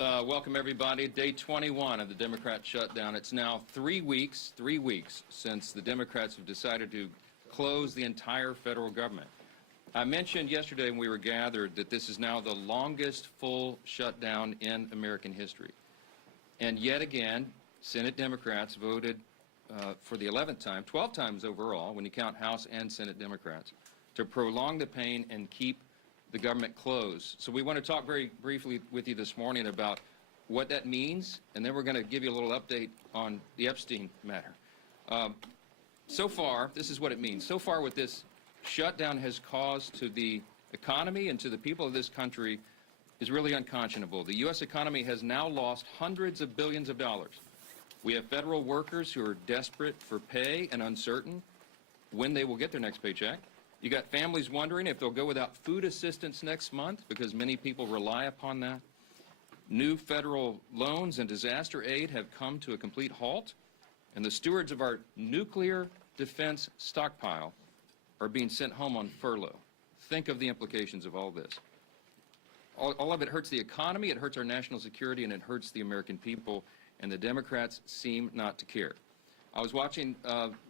Welcome, everybody. Day 21 of the Democrat shutdown. It's now 3 weeks since the Democrats have decided to close the entire federal government. I mentioned yesterday when we were gathered that this is now the longest full shutdown in American history. And yet again, Senate Democrats voted for the 11th time, 12 times overall, when you count House and Senate Democrats, to prolong the pain and keep the government closed. So we want to talk very briefly with you this morning about what that means, and then we're going to give you a little update on the Epstein matter. So far, this is what it means. So far, what this shutdown has caused to the economy and to the people of this country is really unconscionable. The U.S. economy has now lost hundreds of billions of dollars. We have federal workers who are desperate for pay and uncertain when they will get their next paycheck. You got families wondering if they'll go without food assistance next month because many people rely upon that. New federal loans and disaster aid have come to a complete halt, and the stewards of our nuclear defense stockpile are being sent home on furlough. Think of the implications of all this. All of it hurts the economy, it hurts our national security, and it hurts the American people, and the Democrats seem not to care. I was watching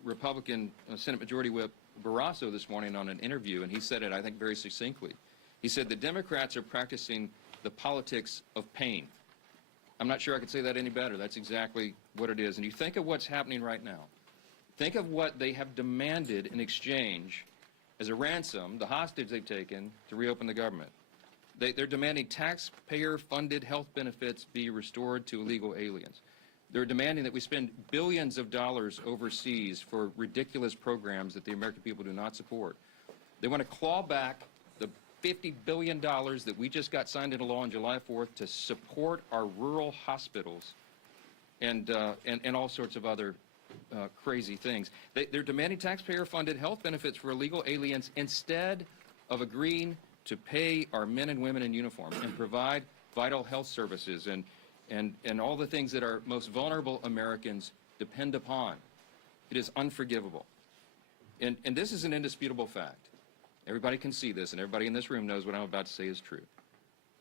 Republican Senate Majority Whip Barrasso this morning on an interview, and he said it, I think, very succinctly. He said the Democrats are practicing the politics of pain. I'm not sure I could say that any better. That's exactly what it is. And you think of what's happening right now. Think of what they have demanded in exchange as a ransom, the hostage they've taken to reopen the government. They're demanding taxpayer-funded health benefits be restored to illegal aliens. They're demanding that we spend billions of dollars overseas for ridiculous programs that the American people do not support. They want to claw back the $50 billion that we just got signed into law on July 4th to support our rural hospitals and all sorts of other crazy things. They're demanding taxpayer-funded health benefits for illegal aliens instead of agreeing to pay our men and women in uniform and provide vital health services and all the things that our most vulnerable Americans depend upon. It is unforgivable. And this is an indisputable fact. Everybody can see this, and everybody in this room knows what I'm about to say is true.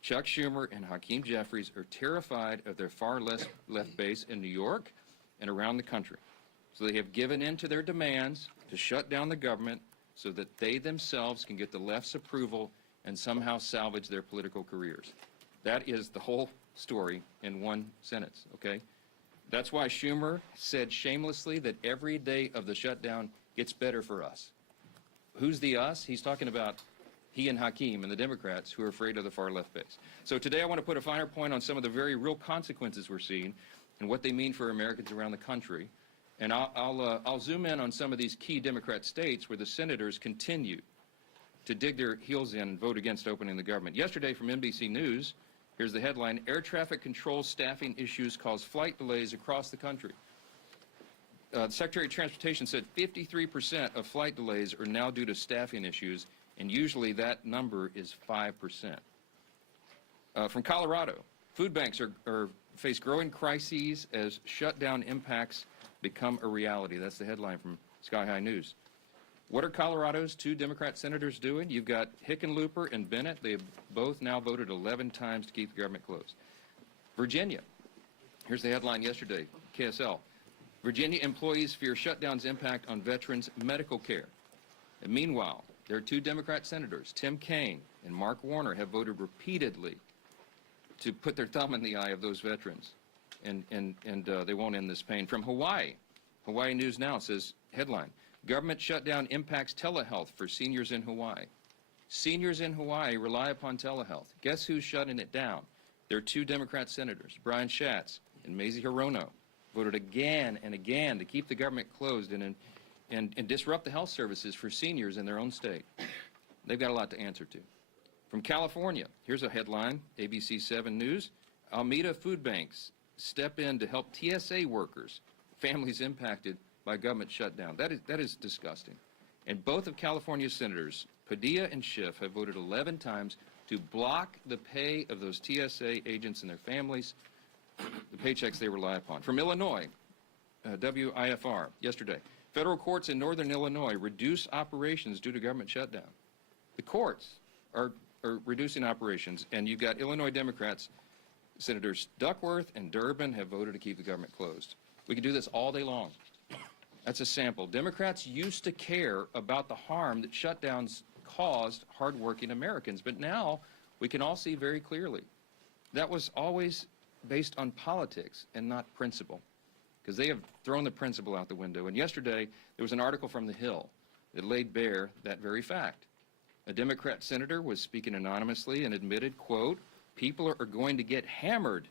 Chuck Schumer and Hakeem Jeffries are terrified of their far left base in New York and around the country. So they have given in to their demands to shut down the government so that they themselves can get the left's approval and somehow salvage their political careers. That is the whole story in one sentence, okay? That's why Schumer said shamelessly that every day of the shutdown gets better for us. Who's the us? He's talking about he and Hakeem and the Democrats who are afraid of the far left base. So today I want to put a finer point on some of the very real consequences we're seeing and what they mean for Americans around the country. And I'll zoom in on some of these key Democrat states where the senators continue to dig their heels in and vote against opening the government. Yesterday from NBC News, here's the headline: air traffic control staffing issues cause flight delays across the country. The Secretary of Transportation said 53% of flight delays are now due to staffing issues, and usually that number is 5%. From Colorado, food banks face growing crises as shutdown impacts become a reality. That's the headline from Sky High News. What are Colorado's two Democrat senators doing? You've got Hickenlooper and Bennett. They have both now voted 11 times to keep the government closed. Virginia. Here's the headline yesterday, KSL. Virginia employees fear shutdown's impact on veterans' medical care. And meanwhile, there are two Democrat senators, Tim Kaine and Mark Warner, have voted repeatedly to put their thumb in the eye of those veterans. And they won't end this pain. From Hawaii, Hawaii News Now says, headline, government shutdown impacts telehealth for seniors in Hawaii. Seniors in Hawaii rely upon telehealth. Guess who's shutting it down? There are two Democrat senators, Brian Schatz and Mazie Hirono, voted again and again to keep the government closed and disrupt the health services for seniors in their own state. They've got a lot to answer to. From California, here's a headline, ABC 7 News. Alameda food banks step in to help TSA workers, families impacted by government shutdown. That is disgusting. And both of California's senators, Padilla and Schiff, have voted 11 times to block the pay of those TSA agents and their families, the paychecks they rely upon. From Illinois, WIFR, yesterday, federal courts in northern Illinois reduce operations due to government shutdown. The courts are reducing operations, and you've got Illinois Democrats Senators Duckworth and Durbin have voted to keep the government closed. We can do this all day long. That's a sample. Democrats used to care about the harm that shutdowns caused hardworking Americans, but now we can all see very clearly that was always based on politics and not principle, because they have thrown the principle out the window. And yesterday, there was an article from The Hill that laid bare that very fact. A Democrat senator was speaking anonymously and admitted, quote, people are going to get hammered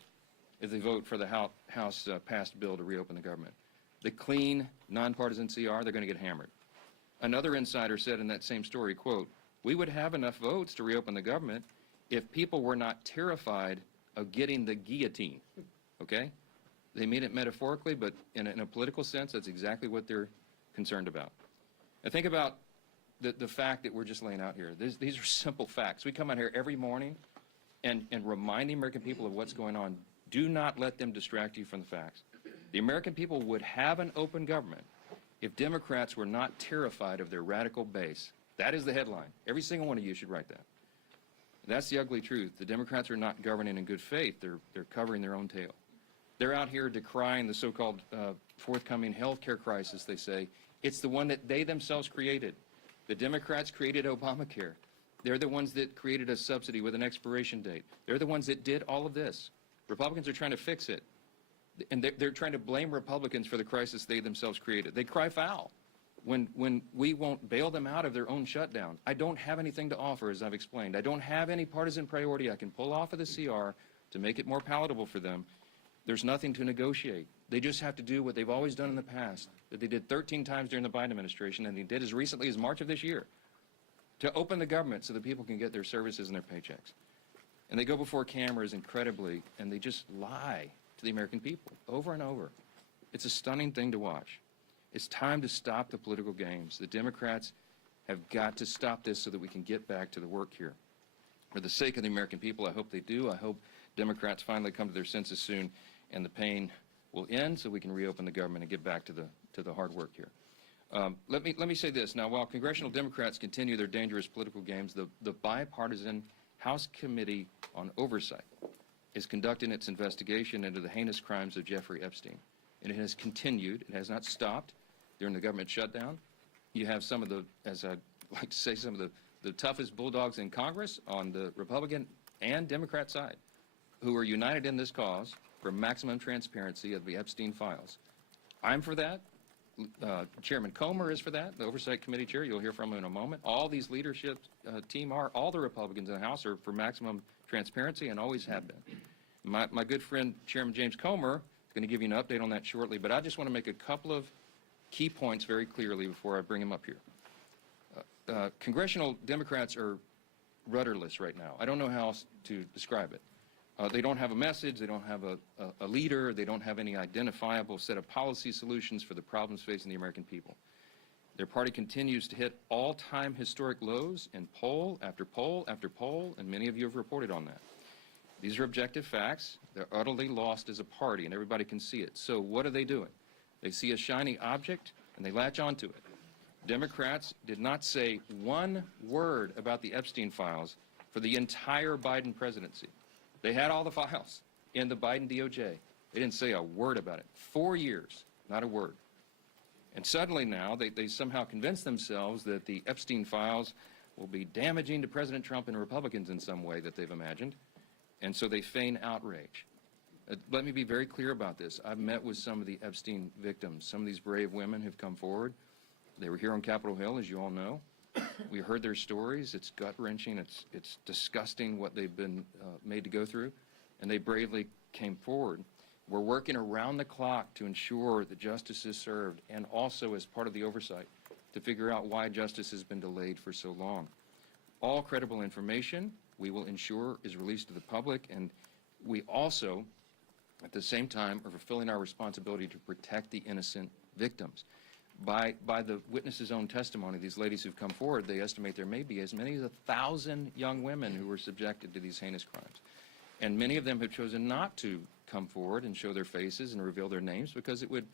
if they vote for the House passed bill to reopen the government. The clean, nonpartisan CR, they're going to get hammered. Another insider said in that same story, quote, we would have enough votes to reopen the government if people were not terrified of getting the guillotine, okay? They mean it metaphorically, but in a political sense, that's exactly what they're concerned about. Now think about the fact that we're just laying out here. These are simple facts. We come out here every morning and remind the American people of what's going on. Do not let them distract you from the facts. The American people would have an open government if Democrats were not terrified of their radical base. That is the headline. Every single one of you should write that. That's the ugly truth. The Democrats are not governing in good faith. They're covering their own tail. They're out here decrying the so-called forthcoming health care crisis, they say. It's the one that they themselves created. The Democrats created Obamacare. They're the ones that created a subsidy with an expiration date. They're the ones that did all of this. Republicans are trying to fix it. And they're trying to blame Republicans for the crisis they themselves created. They cry foul when we won't bail them out of their own shutdown. I don't have anything to offer, as I've explained. I don't have any partisan priority I can pull off of the CR to make it more palatable for them. There's nothing to negotiate. They just have to do what they've always done in the past, that they did 13 times during the Biden administration, and they did as recently as March of this year, to open the government so that people can get their services and their paychecks. And they go before cameras incredibly, and they just lie to the American people over and over. It's a stunning thing to watch. It's time to stop the political games. The Democrats have got to stop this so that we can get back to the work here. For the sake of the American people, I hope they do. I hope Democrats finally come to their senses soon and the pain will end so we can reopen the government and get back to the hard work here. Let me say this. Now, while congressional Democrats continue their dangerous political games, the bipartisan House Committee on Oversight is conducting its investigation into the heinous crimes of Jeffrey Epstein. And it has continued. It has not stopped during the government shutdown. You have some of the, as I like to say, some of the toughest bulldogs in Congress on the Republican and Democrat side who are united in this cause for maximum transparency of the Epstein files. I'm for that. Chairman Comer is for that, the Oversight Committee chair. You'll hear from him in a moment. All these leadership team are, all the Republicans in the House are for maximum transparency and always have been. My good friend, Chairman James Comer, is going to give you an update on that shortly, but I just want to make a couple of key points very clearly before I bring him up here. Congressional Democrats are rudderless right now. I don't know how else to describe it. They don't have a message, they don't have a leader, they don't have any identifiable set of policy solutions for the problems facing the American people. Their party continues to hit all-time historic lows in poll after poll after poll, and many of you have reported on that. These are objective facts. They're utterly lost as a party, and everybody can see it. So what are they doing? They see a shiny object, and they latch onto it. Democrats did not say one word about the Epstein files for the entire Biden presidency. They had all the files in the Biden DOJ. They didn't say a word about it. 4 years, not a word. And suddenly now, they somehow convince themselves that the Epstein files will be damaging to President Trump and Republicans in some way that they've imagined. And so they feign outrage. Let me be very clear about this. I've met with some of the Epstein victims. Some of these brave women have come forward. They were here on Capitol Hill, as you all know. We heard their stories. It's gut-wrenching. It's disgusting what they've been made to go through, and they bravely came forward. We're working around the clock to ensure that justice is served, and also as part of the oversight to figure out why justice has been delayed for so long. All credible information we will ensure is released to the public, and we also, at the same time, are fulfilling our responsibility to protect the innocent victims. By the witnesses' own testimony, these ladies who've come forward, they estimate there may be as many as 1,000 young women who were subjected to these heinous crimes. And many of them have chosen not to come forward and show their faces and reveal their names because it would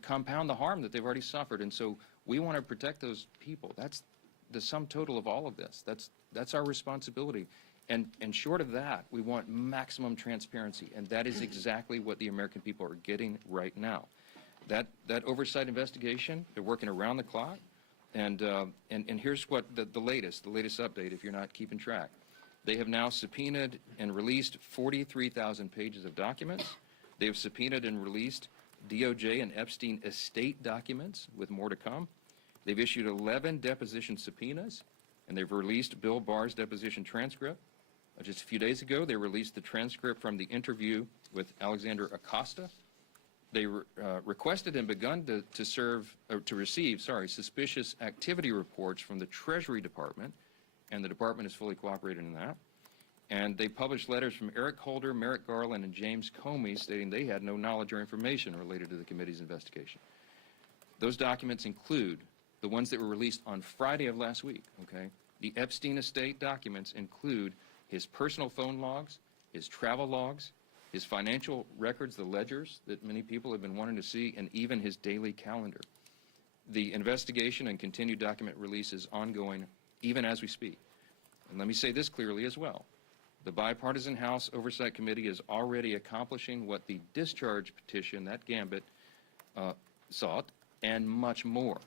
compound the harm that they've already suffered. And so we want to protect those people. That's the sum total of all of this. That's our responsibility. And short of that, we want maximum transparency, and that is exactly what the American people are getting right now. That oversight investigation, they're working around the clock, and here's what the latest update, if you're not keeping track. They have now subpoenaed and released 43,000 pages of documents. They have subpoenaed and released DOJ and Epstein estate documents, with more to come. They've issued 11 deposition subpoenas, and they've released Bill Barr's deposition transcript. Just a few days ago, they released the transcript from the interview with Alexander Acosta. They requested and begun to receive suspicious activity reports from the Treasury Department, and the department has fully cooperated in that. And they published letters from Eric Holder, Merrick Garland, and James Comey stating they had no knowledge or information related to the committee's investigation. Those documents include the ones that were released on Friday of last week, okay? The Epstein estate documents include his personal phone logs, his travel logs, his financial records, the ledgers that many people have been wanting to see, and even his daily calendar. The investigation and continued document release is ongoing even as we speak. And let me say this clearly as well. The bipartisan House Oversight Committee is already accomplishing what the discharge petition, that gambit, sought, and much more.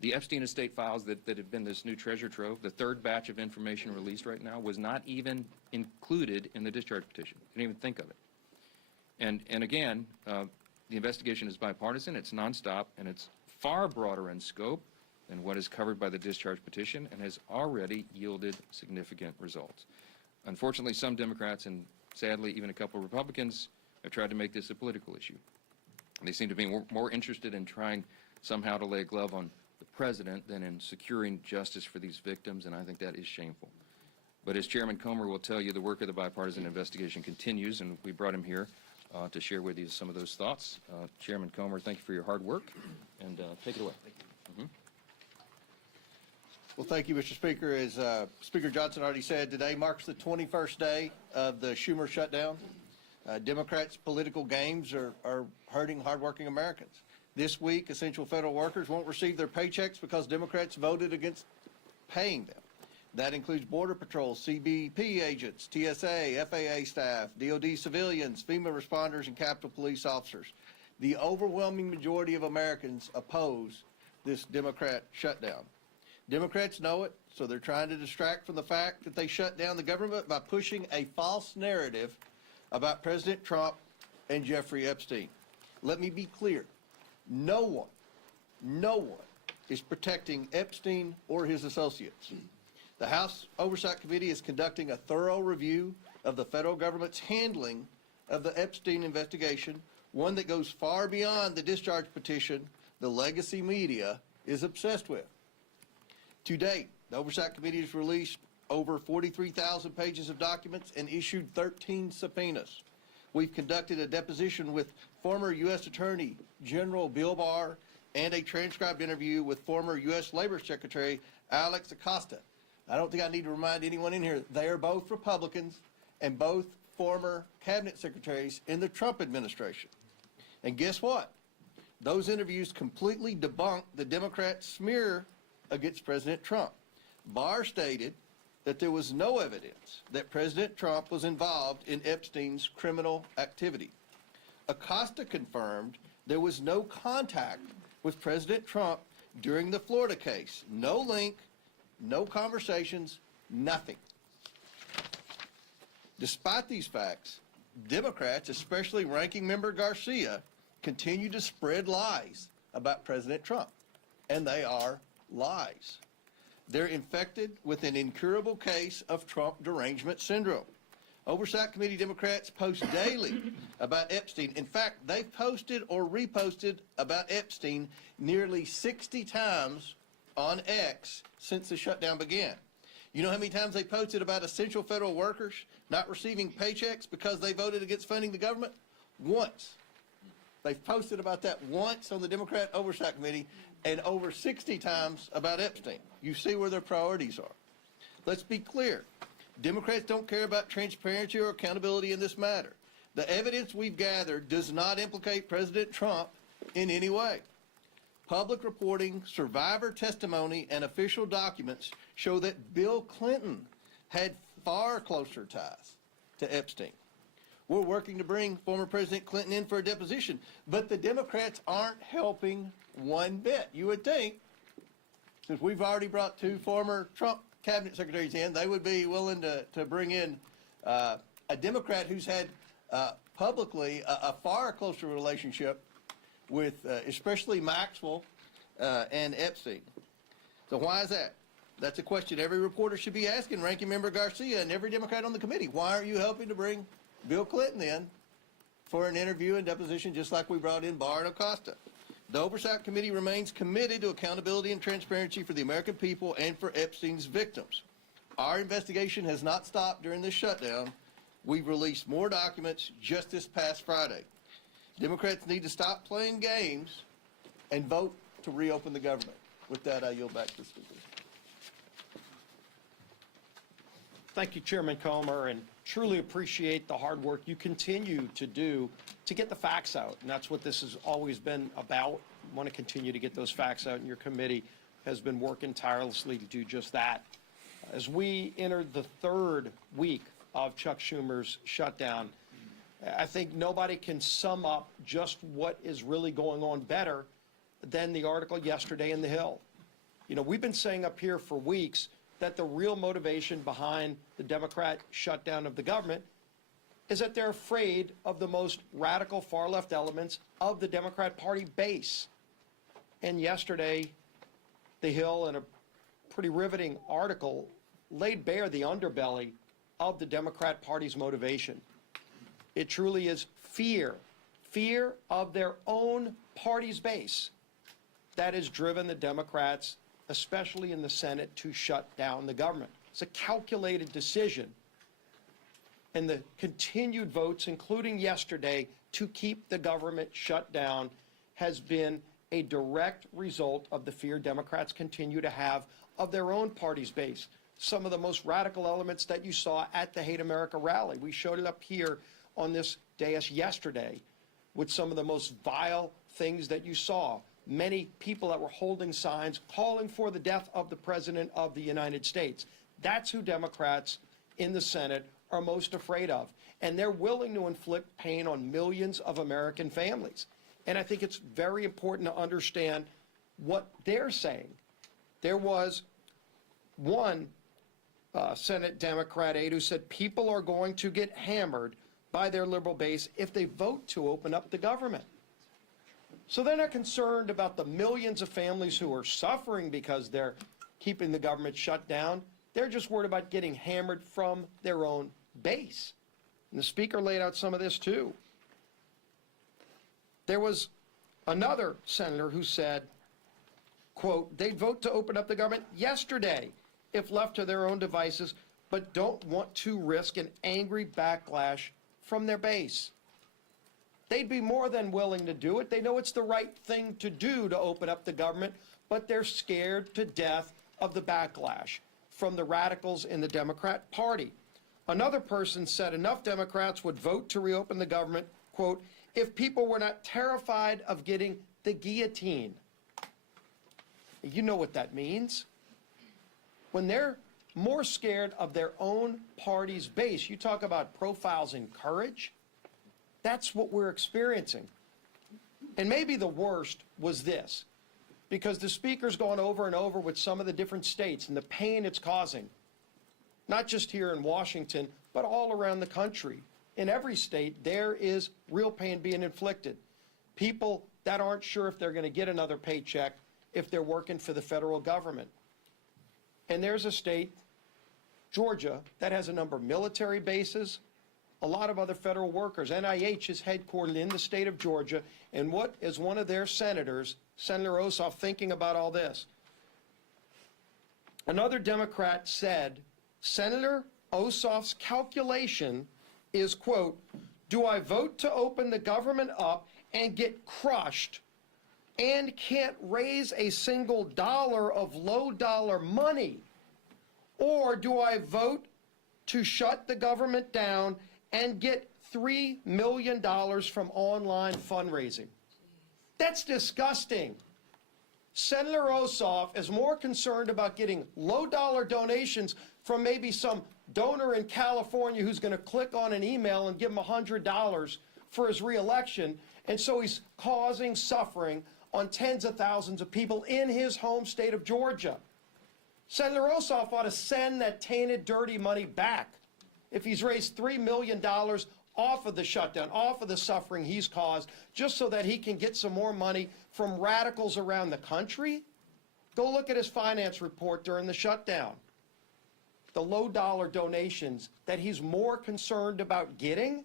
The Epstein estate files that have been this new treasure trove, the third batch of information released right now, was not even included in the discharge petition. Didn't even think of it. And again, the investigation is bipartisan, it's nonstop, and it's far broader in scope than what is covered by the discharge petition, and has already yielded significant results. Unfortunately, some Democrats, and sadly even a couple of Republicans, have tried to make this a political issue. They seem to be more interested in trying somehow to lay a glove on the president than in securing justice for these victims, and I think that is shameful. But as Chairman Comer will tell you, the work of the bipartisan investigation continues, and we brought him here to share with you some of those thoughts. Chairman Comer, thank you for your hard work, and take it away. Well, thank you, Mr. Speaker. As Speaker Johnson already said, today marks the 21st day of the Schumer shutdown. Democrats' political games are hurting hardworking Americans. This week, essential federal workers won't receive their paychecks because Democrats voted against paying them. That includes Border Patrol, CBP agents, TSA, FAA staff, DOD civilians, FEMA responders, and Capitol Police officers. The overwhelming majority of Americans oppose this Democrat shutdown. Democrats know it, so they're trying to distract from the fact that they shut down the government by pushing a false narrative about President Trump and Jeffrey Epstein. Let me be clear. No one is protecting Epstein or his associates. The House Oversight Committee is conducting a thorough review of the federal government's handling of the Epstein investigation, one that goes far beyond the discharge petition the legacy media is obsessed with. To date, the Oversight Committee has released over 43,000 pages of documents and issued 13 subpoenas. We've conducted a deposition with former U.S. Attorney General Bill Barr and a transcribed interview with former U.S. Labor Secretary Alex Acosta. I don't think I need to remind anyone in here, they are both Republicans and both former cabinet secretaries in the Trump administration. And guess what? Those interviews completely debunked the Democrat smear against President Trump. Barr stated that there was no evidence that President Trump was involved in Epstein's criminal activity. Acosta confirmed there was no contact with President Trump during the Florida case. No link, no conversations, nothing. Despite these facts, Democrats, especially Ranking Member Garcia, continue to spread lies about President Trump. And they are lies. They're infected with an incurable case of Trump derangement syndrome. Oversight Committee Democrats post daily about Epstein. In fact, they've posted or reposted about Epstein nearly 60 times on X since the shutdown began. You know how many times they posted about essential federal workers not receiving paychecks because they voted against funding the government? Once. They've posted about that once on the Democrat Oversight Committee, and over 60 times about Epstein. You see where their priorities are. Let's be clear. Democrats don't care about transparency or accountability in this matter. The evidence we've gathered does not implicate President Trump in any way. Public reporting, survivor testimony, and official documents show that Bill Clinton had far closer ties to Epstein. We're working to bring former President Clinton in for a deposition, but the Democrats aren't helping one bit. You would think, since we've already brought 2 former Trump cabinet secretaries in, they would be willing to bring in a Democrat who's had publicly a far closer relationship with especially Maxwell and Epstein. So why is that? That's a question every reporter should be asking Ranking Member Garcia and every Democrat on the committee. Why aren't you helping to bring Bill Clinton in for an interview and deposition just like we brought in Barr and Acosta? The Oversight Committee remains committed to accountability and transparency for the American people and for Epstein's victims. Our investigation has not stopped during this shutdown. We've released more documents just this past Friday. Democrats need to stop playing games and vote to reopen the government. With that, I yield back to the Speaker. Thank you, Chairman Comer, and truly appreciate the hard work you continue to do to get the facts out. And that's what this has always been about. We want to continue to get those facts out, and your committee has been working tirelessly to do just that. As we enter the 3rd week of Chuck Schumer's shutdown, I think nobody can sum up just what is really going on better than the article yesterday in The Hill. You know, we've been saying up here for weeks that the real motivation behind the Democrat shutdown of the government is that they're afraid of the most radical far-left elements of the Democrat Party base. And yesterday, The Hill, in a pretty riveting article, laid bare the underbelly of the Democrat Party's motivation. It truly is fear of their own party's base that has driven the Democrats, especially in the Senate, to shut down the government. It's a calculated decision. And the continued votes, including yesterday, to keep the government shut down has been a direct result of the fear Democrats continue to have of their own party's base. Some of the most radical elements that you saw at the Hate America rally. We showed it up here on this dais yesterday with some of the most vile things that you saw. Many people that were holding signs calling for the death of the President of the United States. That's who Democrats in the Senate are most afraid of. And they're willing to inflict pain on millions of American families. And I think it's very important to understand what they're saying. There was one Senate Democrat aide who said people are going to get hammered by their liberal base if they vote to open up the government. So they're not concerned about the millions of families who are suffering because they're keeping the government shut down. They're just worried about getting hammered from their own base. And the Speaker laid out some of this too. There was another senator who said, quote, they'd vote to open up the government yesterday if left to their own devices, but don't want to risk an angry backlash from their base. They'd be more than willing to do it. They know it's the right thing to do to open up the government, but they're scared to death of the backlash from the radicals in the Democrat Party. Another person said enough Democrats would vote to reopen the government, quote, if people were not terrified of getting the guillotine. You know what that means. When they're more scared of their own party's base, you talk about profiles in courage. That's what we're experiencing. And maybe the worst was this, because the Speaker's gone over and over with some of the different states and the pain it's causing, not just here in Washington, but all around the country. In every state, there is real pain being inflicted. People that aren't sure if they're going to get another paycheck if they're working for the federal government. And there's a state, Georgia, that has a number of military bases, a lot of other federal workers. NIH is headquartered in the state of Georgia. And what is one of their senators, Senator Ossoff, thinking about all this? Another Democrat said, Senator Ossoff's calculation is, quote, do I vote to open the government up and get crushed and can't raise a single dollar of low dollar money? Or do I vote to shut the government down and get $3 million from online fundraising? That's disgusting. Senator Ossoff is more concerned about getting low dollar donations from maybe some donor in California who's going to click on an email and give him $100 for his reelection. And so he's causing suffering on tens of thousands of people in his home state of Georgia. Senator Ossoff ought to send that tainted, dirty money back if he's raised $3 million off of the shutdown, off of the suffering he's caused, just so that he can get some more money from radicals around the country. Go look at his finance report during the shutdown. The low-dollar donations that he's more concerned about getting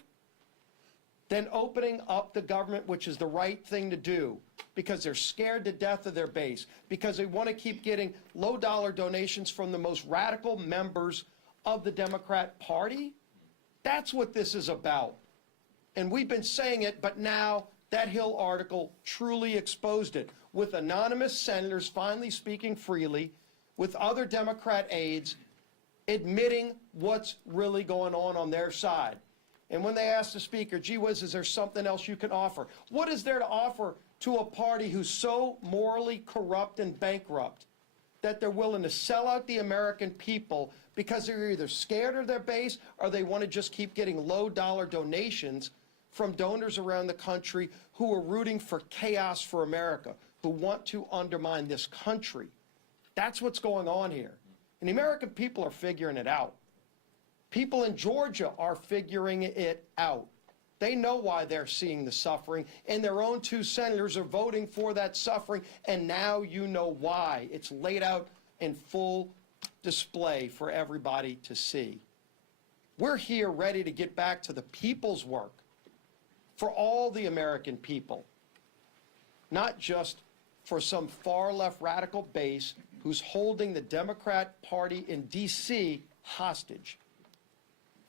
than opening up the government, which is the right thing to do, because they're scared to death of their base, because they want to keep getting low-dollar donations from the most radical members of the Democrat Party. That's what this is about. And we've been saying it, but now that Hill article truly exposed it, with anonymous senators finally speaking freely, with other Democrat aides admitting what's really going on their side. And when they asked the speaker, gee whiz, is there something else you can offer? What is there to offer to a party who's so morally corrupt and bankrupt that they're willing to sell out the American people because they're either scared of their base or they want to just keep getting low-dollar donations from donors around the country who are rooting for chaos for America, who want to undermine this country? That's what's going on here. And the American people are figuring it out. People in Georgia are figuring it out. They know why they're seeing the suffering, and their own two senators are voting for that suffering, and now you know why. It's laid out in full display for everybody to see. We're here ready to get back to the people's work for all the American people, not just for some far-left radical base who's holding the Democrat Party in D.C. hostage.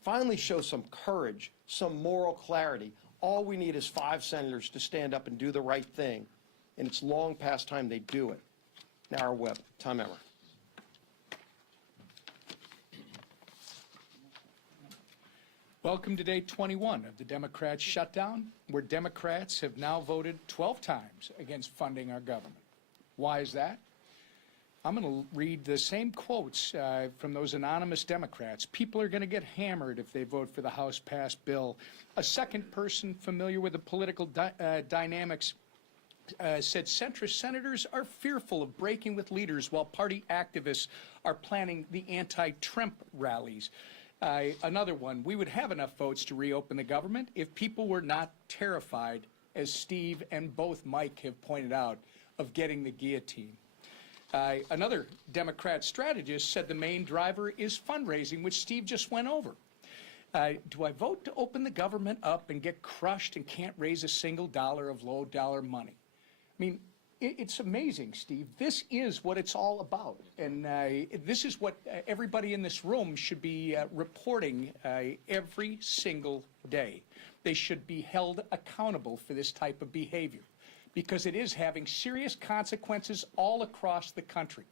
Finally show some courage, some moral clarity. All we need is 5 senators to stand up and do the right thing, and it's long past time they do it. Now our whip. Tom Emmer. Welcome to day 21 of the Democrats' shutdown, where Democrats have now voted 12 times against funding our government. Why is that? I'm going to read the same quotes from those anonymous Democrats. People are going to get hammered if they vote for the House-passed bill. A second person familiar with the political dynamics said centrist senators are fearful of breaking with leaders while party activists are planning the anti-Trump rallies. Another one, we would have enough votes to reopen the government if people were not terrified, as Steve and both Mike have pointed out, of getting the guillotine. Another Democrat strategist said the main driver is fundraising, which Steve just went over. Do I vote to open the government up and get crushed and can't raise a single dollar of low-dollar money? I mean, it's amazing, Steve. This is what it's all about. And this is what everybody in this room should be reporting every single day. They should be held accountable for this type of behavior, because it is having serious consequences all across the country.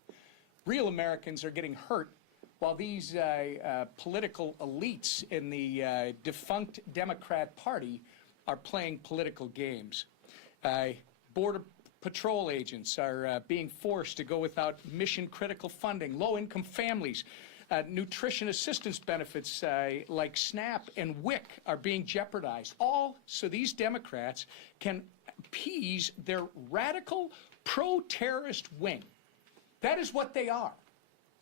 Real Americans are getting hurt while these political elites in the defunct Democrat Party are playing political games. Border Patrol agents are being forced to go without mission-critical funding. Low-income families, nutrition assistance benefits like SNAP and WIC are being jeopardized, all so these Democrats can appease their radical pro-terrorist wing. That is what they are.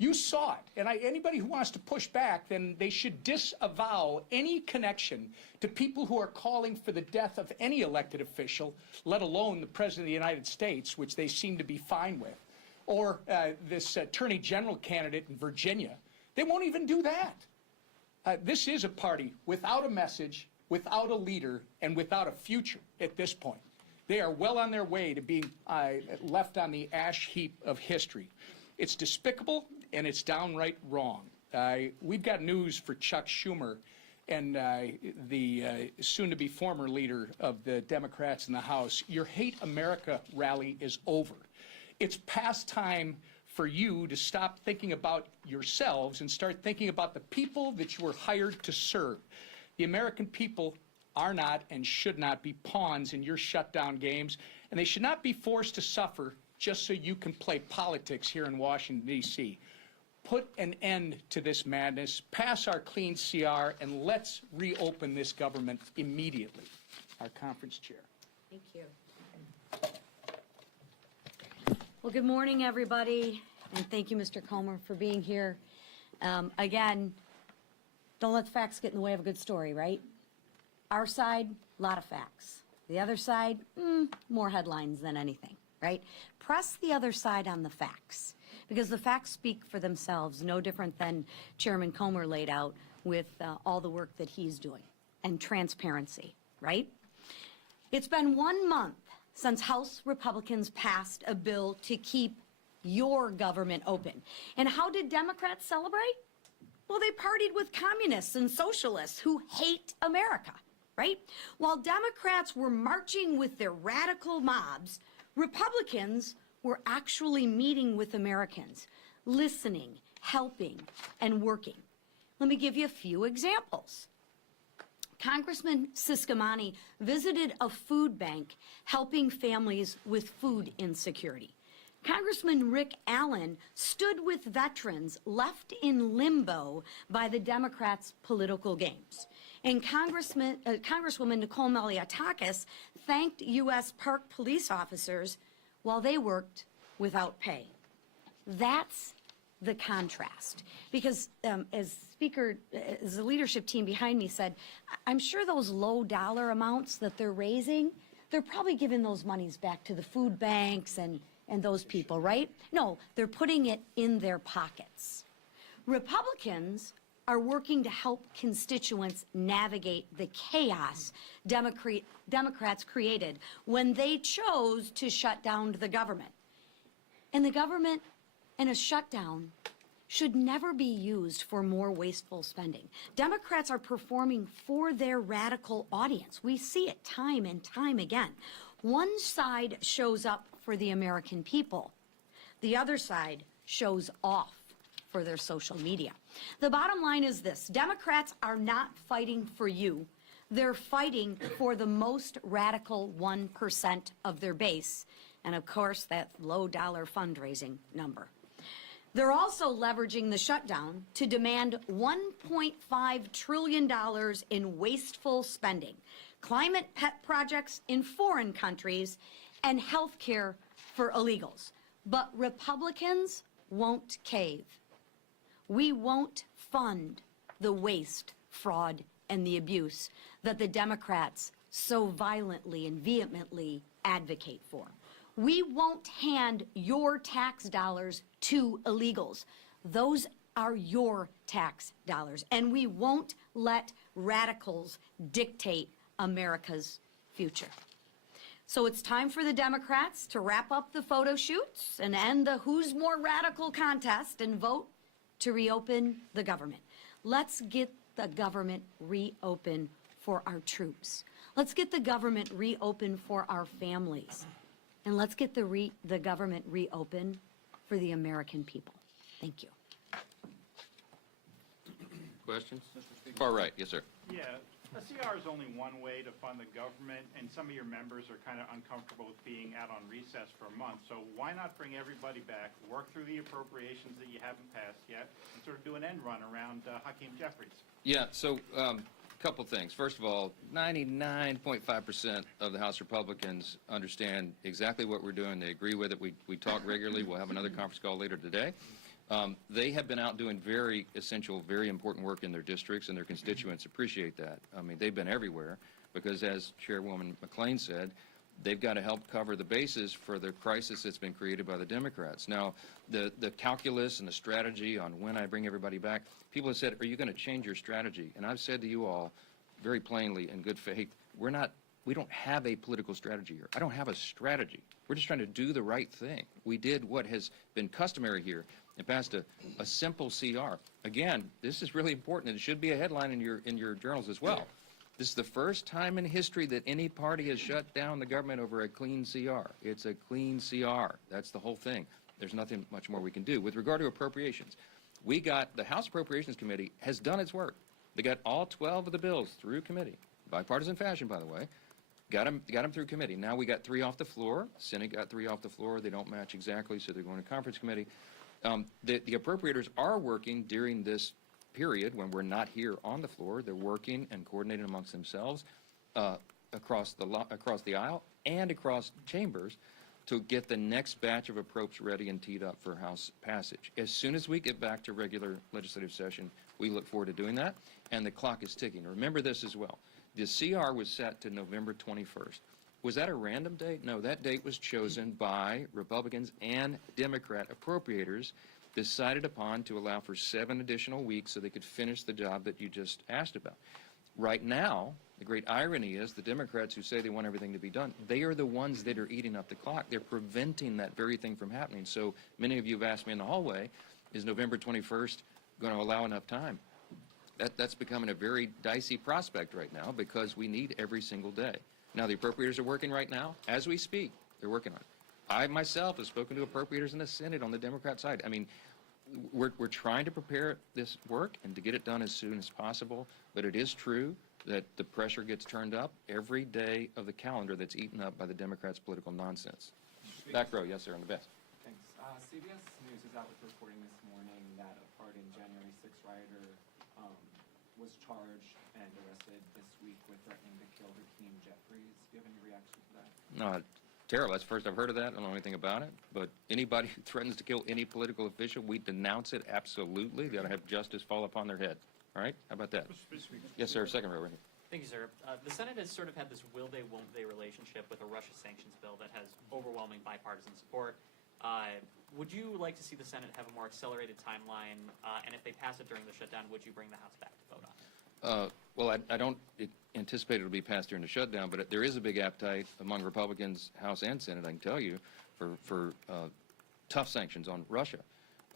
You saw it. And anybody who wants to push back, then they should disavow any connection to people who are calling for the death of any elected official, let alone the President of the United States, which they seem to be fine with, or this Attorney General candidate in Virginia. They won't even do that. This is a party without a message, without a leader, and without a future at this point. They are well on their way to being left on the ash heap of history. It's despicable, and it's downright wrong. We've got news for Chuck Schumer and the soon-to-be former leader of the Democrats in the House. Your Hate America rally is over. It's past time for you to stop thinking about yourselves and start thinking about the people that you were hired to serve. The American people are not and should not be pawns in your shutdown games, and they should not be forced to suffer just so you can play politics here in Washington, D.C. put an end to this madness, pass our clean CR, and let's reopen this government immediately. Our conference chair. Thank you. Well, good morning, everybody, and thank you, Mr. Comer, for being here. Again, don't let the facts get in the way of a good story, right? Our side, a lot of facts. The other side, more headlines than anything, right? Press the other side on the facts, because the facts speak for themselves, no different than Chairman Comer laid out with all the work that he's doing, and transparency, right? It's been 1 month since House Republicans passed a bill to keep your government open. And how did Democrats celebrate? Well, they partied with communists and socialists who hate America, right? While Democrats were marching with their radical mobs, Republicans were actually meeting with Americans, listening, helping, and working. Let me give you a few examples. Congressman Ciscomani visited a food bank helping families with food insecurity. Congressman Rick Allen stood with veterans left in limbo by the Democrats' political games. And Congresswoman Nicole Malliotakis thanked U.S. Park police officers while they worked without pay. That's the contrast. Because as the leadership team behind me said, I'm sure those low dollar amounts that they're raising, they're probably giving those monies back to the food banks and those people, right? No, they're putting it in their pockets. Republicans are working to help constituents navigate the chaos Democrats created when they chose to shut down the government. And the government and a shutdown should never be used for more wasteful spending. Democrats are performing for their radical audience. We see it time and time again. One side shows up for the American people. The other side shows off for their social media. The bottom line is this: Democrats are not fighting for you. They're fighting for the most radical 1% of their base. And of course, that low dollar fundraising number. They're also leveraging the shutdown to demand $1.5 trillion in wasteful spending, climate pet projects in foreign countries, and health care for illegals. But Republicans won't cave. We won't fund the waste, fraud, and the abuse that the Democrats so violently and vehemently advocate for. We won't hand your tax dollars to illegals. Those are your tax dollars. And we won't let radicals dictate America's future. So it's time for the Democrats to wrap up the photo shoots and end the who's more radical contest and vote to reopen the government. Let's get the government reopened for our troops. Let's get the government reopened for our families. And let's get the government reopened for the American people. Thank you. Questions? Far right, yes, sir. Yeah, a CR is only one way to fund the government, and some of your members are kind of uncomfortable with being out on recess for a month. So why not bring everybody back, work through the appropriations that you haven't passed yet, and sort of do an end run around Hakeem Jeffries? Yeah, so couple things. First of all, 99.5% of the House Republicans understand exactly what we're doing. They agree with it. We talk regularly. We'll have another conference call later today. They have been out doing very essential, very important work in their districts, and their constituents appreciate that. I mean, they've been everywhere because, as Chairwoman McClain said, they've got to help cover the bases for the crisis that's been created by the Democrats. Now, the calculus and the strategy on when I bring everybody back, people have said, are you going to change your strategy? And I've said to you all very plainly in good faith, we don't have a political strategy here. I don't have a strategy. We're just trying to do the right thing. We did what has been customary here and passed a simple CR. Again, this is really important, and it should be a headline in your journals as well. This is the first time in history that any party has shut down the government over a clean CR. It's a clean CR. That's the whole thing. There's nothing much more we can do. With regard to appropriations, the House Appropriations Committee has done its work. They got all 12 of the bills through committee, bipartisan fashion, by the way. Got them through committee. Now we got 3 off the floor. Senate got 3 off the floor. They don't match exactly, so they're going to conference committee. The appropriators are working during this period when we're not here on the floor. They're working and coordinating amongst themselves across the aisle and across chambers to get the next batch of approps ready and teed up for House passage. As soon as we get back to regular legislative session, we look forward to doing that, and the clock is ticking. Remember this as well. The CR was set to November 21st. Was that a random date? No, that date was chosen by Republicans and Democrat appropriators, decided upon to allow for 7 additional weeks so they could finish the job that you just asked about. Right now, the great irony is the Democrats who say they want everything to be done, they are the ones that are eating up the clock. They're preventing that very thing from happening. So many of you have asked me in the hallway, is November 21st going to allow enough time? That's becoming a very dicey prospect right now because we need every single day. Now, the appropriators are working right now. As we speak, they're working on it. I myself have spoken to appropriators in the Senate on the Democrat side. I mean, we're trying to prepare this work and to get it done as soon as possible, but it is true that the pressure gets turned up every day of the calendar that's eaten up by the Democrats' political nonsense. Back row, yes, sir, on the best. Thanks. CBS News is out with reporting this morning that a Pardon January 6th rioter was charged and arrested this week with threatening to kill Hakeem Jeffries. Do you have any reaction to that? No, terrible. That's the first I've heard of that. I don't know anything about it. But anybody who threatens to kill any political official, we denounce it absolutely. They ought to have justice fall upon their head. All right? How about that? Yes, sir. Second row right here. Thank you, sir. The Senate has sort of had this will they, won't they relationship with a Russia sanctions bill that has overwhelming bipartisan support. Would you like to see the Senate have a more accelerated timeline? And if they pass it during the shutdown, would you bring the House back to vote on it? Well, I don't anticipate it will be passed during the shutdown, but there is a big appetite among Republicans, House and Senate, I can tell you, for tough sanctions on Russia.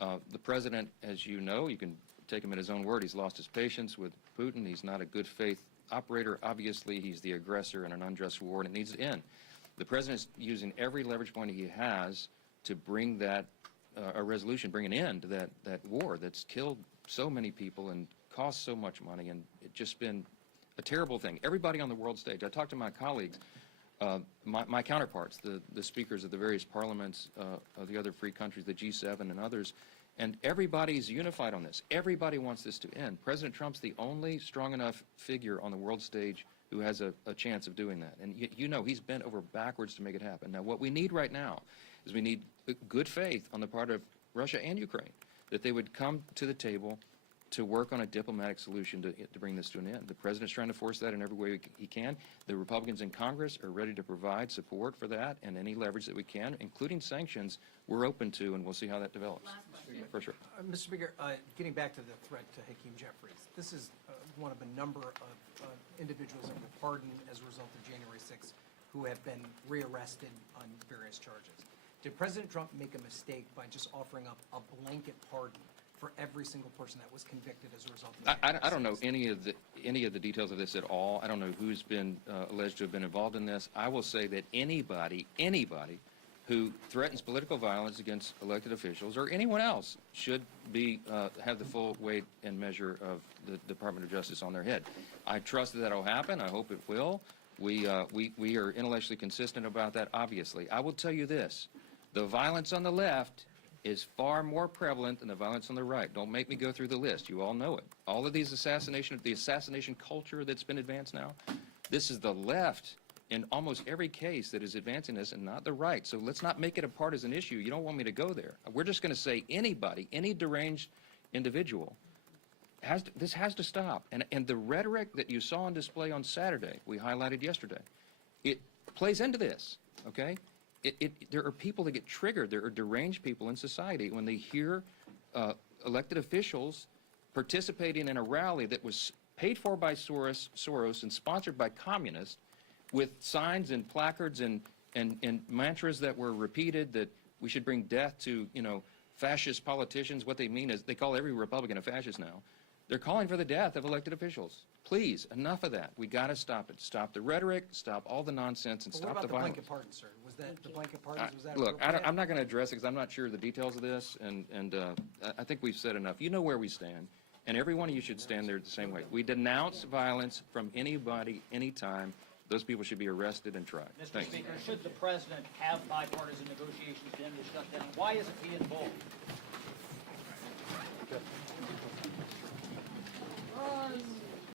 The president, as you know, you can take him at his own word, he's lost his patience with Putin. He's not a good faith operator. Obviously, he's the aggressor in an unjust war, and it needs to end. The president is using every leverage point he has to bring that a resolution, bring an end to that war that's killed so many people and cost so much money, and it's just been a terrible thing. Everybody on the world stage, I talked to my colleagues, my counterparts, the speakers of the various parliaments of the other free countries, the G7 and others, and everybody's unified on this. Everybody wants this to end. President Trump's the only strong enough figure on the world stage who has a chance of doing that. And you know he's bent over backwards to make it happen. Now, what we need right now is we need good faith on the part of Russia and Ukraine, that they would come to the table to work on a diplomatic solution to bring this to an end. The president's trying to force that in every way he can. The Republicans in Congress are ready to provide support for that and any leverage that we can, including sanctions, we're open to, and we'll see how that develops. For sure. Mr. Speaker, getting back to the threat to Hakeem Jeffries, this is one of a number of individuals that were pardoned as a result of January 6th who have been rearrested on various charges. Did President Trump make a mistake by just offering up a blanket pardon for every single person that was convicted as a result of I don't know any of the details of this at all. I don't know who's been alleged to have been involved in this. I will say that anybody who threatens political violence against elected officials or anyone else should be have the full weight and measure of the Department of Justice on their head. I trust that will happen. I hope it will. We are intellectually consistent about that, obviously. I will tell you this. The violence on the left is far more prevalent than the violence on the right. Don't make me go through the list. You all know it. All of these the assassination culture that's been advanced now, this is the left in almost every case that is advancing this and not the right. So let's not make it a partisan issue. You don't want me to go there. We're just going to say anybody, any deranged individual, this has to stop. And the rhetoric that you saw on display on Saturday, we highlighted yesterday, it plays into this, okay? There are people that get triggered. There are deranged people in society when they hear elected officials participating in a rally that was paid for by Soros and sponsored by communists with signs and placards and mantras that were repeated that we should bring death to, fascist politicians. What they mean is they call every Republican a fascist now. They're calling for the death of elected officials. Please, enough of that. We got to stop it. Stop the rhetoric, stop all the nonsense, and But stop what the about the violence. blanket pardon, sir? Was that the blanket pardons? Was that Look, appropriate? I'm not going to address it because I'm not sure of the details of this, and I think we've said enough. You know where we stand, and every one of you should stand there the same way. We denounce violence from anybody, anytime. Those people should be arrested and tried. Mr. Thanks. Speaker, should the president have bipartisan negotiations to end the shutdown? Why isn't he involved? Run.